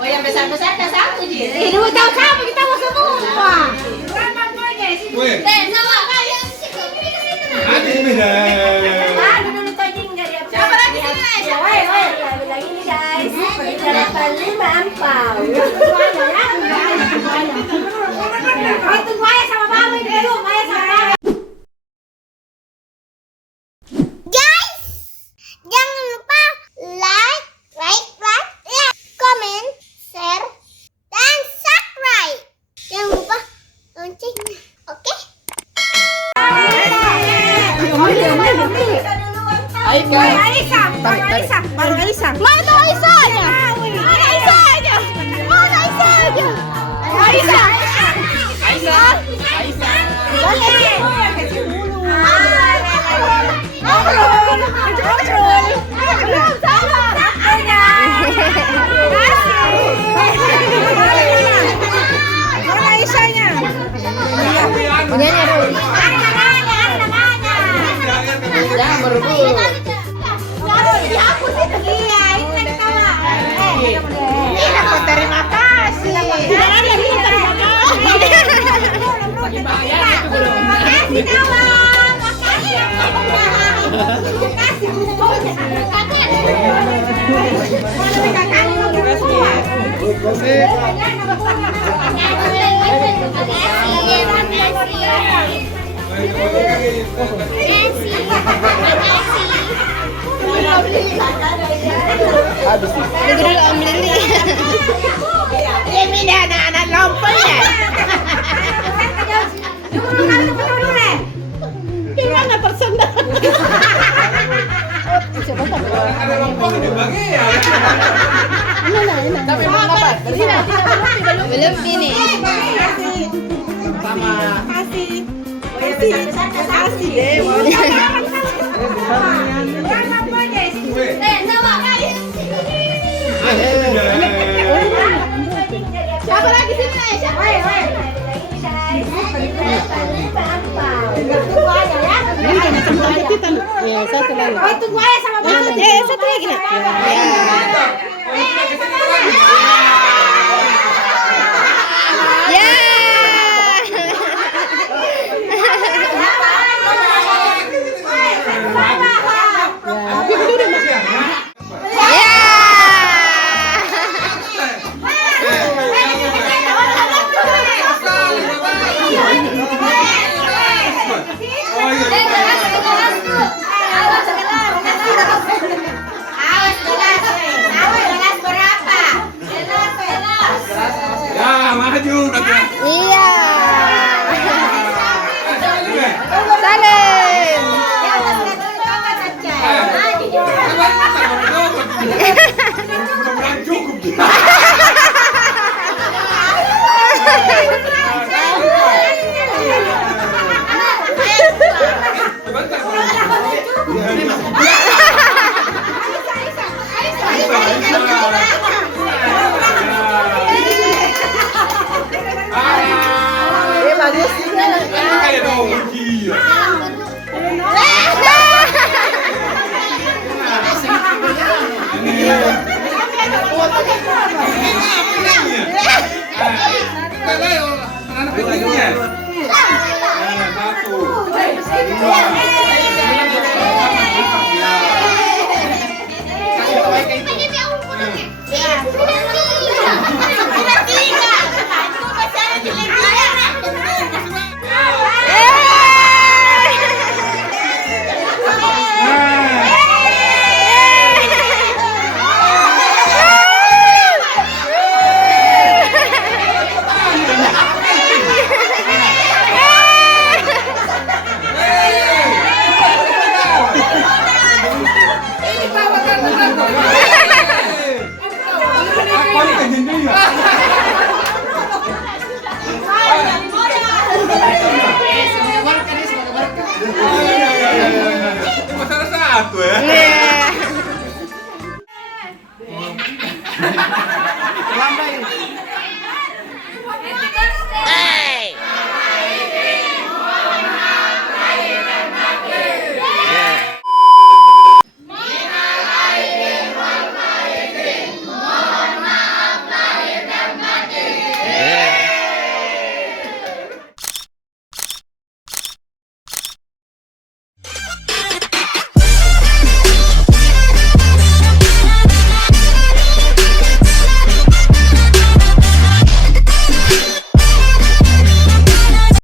Oh yang besar-besar ada satu Ji. Ini mau tahu kamu kita mau semua. Habis Medan. Dulu tadi enggak dia. Siapa lagi sini guys? Bilang ini guys. Perkenalkan 5 ampau. Itu Maya sama Mama ini dulu, Maya sama Mama. Guys, jangan lupa like, comment, share, dan subscribe. Jangan lupa loncengnya, oke? Jangan berebut. Terima kasih. Habis nih. Tunggu dulu Om Lili. Ini anak-anak lompat ya. Dia nggak tersendal. Ada lompong di bagi ya. Tapi mau apa? Belum ini. Sama. Kasih deh. Siapa lagi sini? Siapa? Satu lagi. Oh itu Maya sama Mama. Satu lagi nak. Ya. Ya, maju nanti. Iya. Salim. Mudah-mudahan cukup. Bagus juga. Kayak dong, gila. Anak kecilnya. Satu. Satu ya. Lambai.